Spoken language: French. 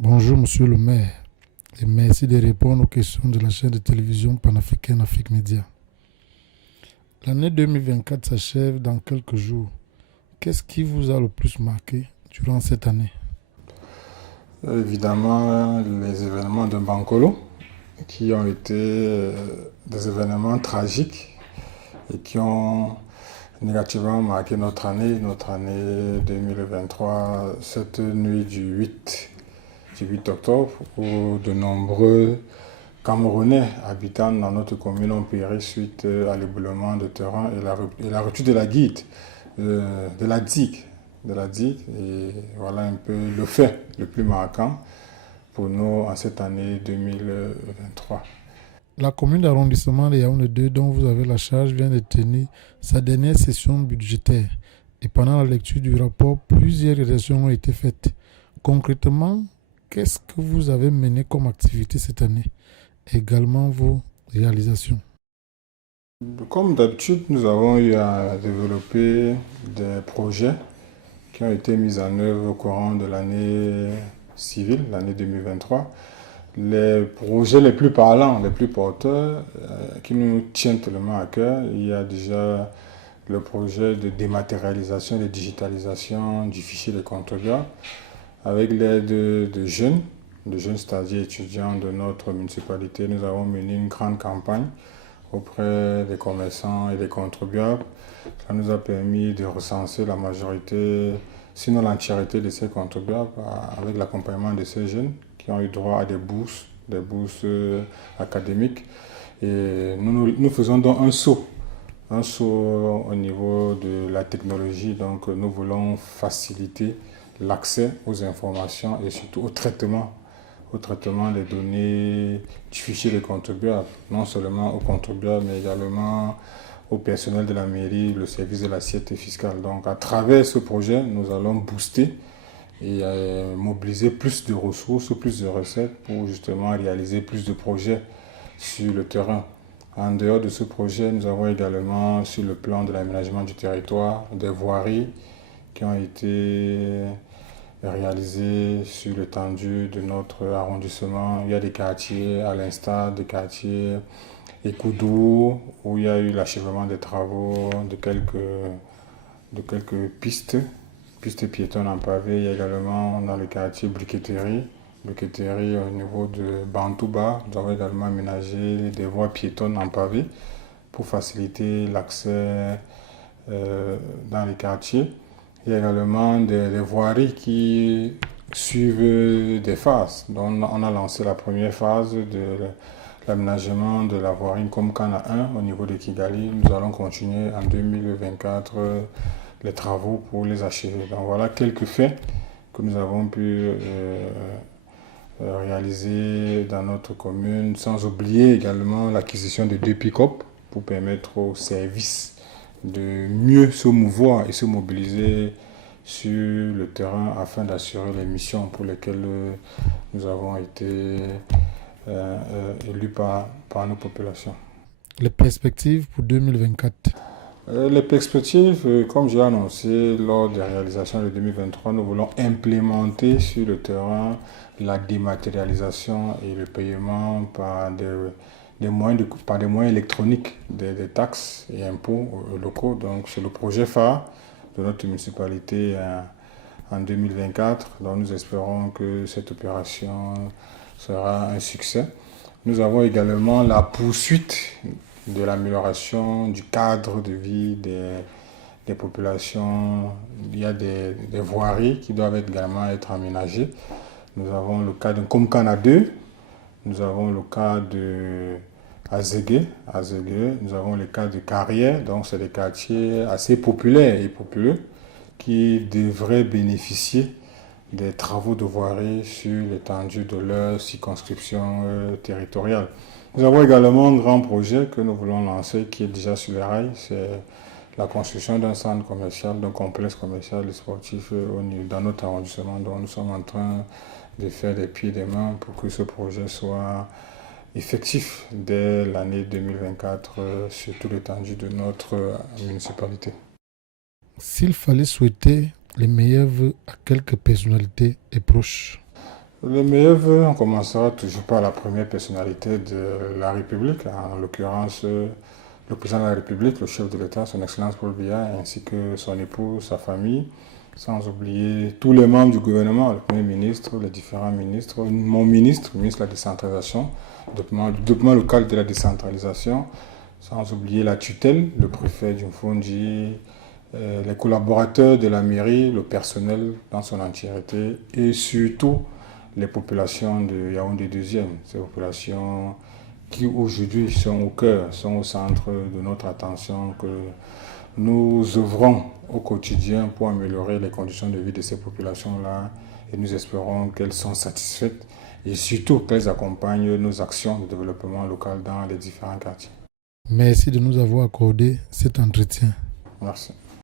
Bonjour Monsieur le maire et merci de répondre aux questions de la chaîne de télévision panafricaine Afrique Média. L'année 2024 s'achève dans quelques jours. Qu'est-ce qui vous a le plus marqué durant cette année? Évidemment, les événements de Bankolo, qui ont été des événements tragiques et qui ont négativement marqué notre année 2023, cette nuit du 8 octobre, où de nombreux Camerounais habitant dans notre commune ont péri suite à l'éboulement de terrain et la rupture de la guide, de la digue. Et voilà un peu le fait le plus marquant pour nous en cette année 2023. La commune d'arrondissement de Yaoundé 2 dont vous avez la charge vient de tenir sa dernière session budgétaire et pendant la lecture du rapport, plusieurs réalisations ont été faites. Concrètement, qu'est-ce que vous avez mené comme activité cette année? Également vos réalisations. Comme d'habitude, nous avons eu à développer des projets qui ont été mis en œuvre au courant de l'année civile, l'année 2023. Les projets les plus parlants, les plus porteurs, qui nous tiennent tellement à cœur, il y a déjà le projet de dématérialisation et de digitalisation du fichier des contribuables avec l'aide de jeunes stagiaires étudiants de notre municipalité. Nous avons mené une grande campagne auprès des commerçants et des contribuables. Ça nous a permis de recenser la majorité, sinon l'entièreté de ces contribuables avec l'accompagnement de ces jeunes qui ont eu droit à des bourses académiques. Et nous faisons donc un saut au niveau de la technologie. Donc nous voulons faciliter l'accès aux informations et surtout au traitement des données du fichier des contribuables, non seulement aux contribuables, mais également au personnel de la mairie, le service de l'assiette fiscale. Donc, à travers ce projet, nous allons booster et mobiliser plus de ressources, plus de recettes pour justement réaliser plus de projets sur le terrain. En dehors de ce projet, nous avons également sur le plan de l'aménagement du territoire des voiries qui ont été réalisé sur l'étendue de notre arrondissement. Il y a des quartiers, à l'instar des quartiers Écoudou, où il y a eu l'achèvement des travaux de quelques pistes piétonnes en pavé. Il y a également dans le quartier Briqueterie au niveau de Bantouba. Nous avons également aménagé des voies piétonnes en pavé pour faciliter l'accès dans les quartiers. Il y a également des voiries qui suivent des phases. Donc, on a lancé la première phase de l'aménagement de la voirie Nkomkana 1 au niveau de Kigali. Nous allons continuer en 2024 les travaux pour les achever. Donc voilà quelques faits que nous avons pu réaliser dans notre commune, sans oublier également l'acquisition de 2 pick-up pour permettre aux services de mieux se mouvoir et se mobiliser sur le terrain afin d'assurer les missions pour lesquelles nous avons été élus par nos populations. Les perspectives pour 2024. Les perspectives, comme j'ai annoncé lors des réalisations de 2023, nous voulons implémenter sur le terrain la dématérialisation et le paiement par des moyens électroniques des taxes et impôts locaux. Donc, c'est le projet phare de notre municipalité en 2024. Donc, nous espérons que cette opération sera un succès. Nous avons également la poursuite de l'amélioration du cadre de vie des populations. Il y a des voiries qui doivent également être aménagées. Nous avons le cas de Komkana 2, nous avons le cas de Azégué, nous avons le cas de Carrière, donc c'est des quartiers assez populaires et populeux qui devraient bénéficier des travaux de voirie sur l'étendue de leur circonscription territoriale. Nous avons également un grand projet que nous voulons lancer qui est déjà sur les rails, c'est la construction d'un centre commercial, d'un complexe commercial et sportif dans notre arrondissement. Donc nous sommes en train de faire des pieds et des mains pour que ce projet soit effectif dès l'année 2024 sur toute l'étendue de notre municipalité. S'il fallait souhaiter les meilleurs vœux à quelques personnalités et proches. Les meilleurs vœux, on commencera toujours par la première personnalité de la République, en l'occurrence le président de la République, le chef de l'État, son Excellence Paul Biya, ainsi que son épouse, sa famille, sans oublier tous les membres du gouvernement, le Premier ministre, les différents ministres, mon ministre, ministre de la décentralisation, du développement local de la décentralisation, sans oublier la tutelle, le préfet Djumfonji, les collaborateurs de la mairie, le personnel dans son entièreté et surtout les populations de Yaoundé 2e, ces populations qui aujourd'hui sont au cœur, sont au centre de notre attention, que nous œuvrons au quotidien pour améliorer les conditions de vie de ces populations-là et nous espérons qu'elles sont satisfaites et surtout qu'elles accompagnent nos actions de développement local dans les différents quartiers. Merci de nous avoir accordé cet entretien. Merci.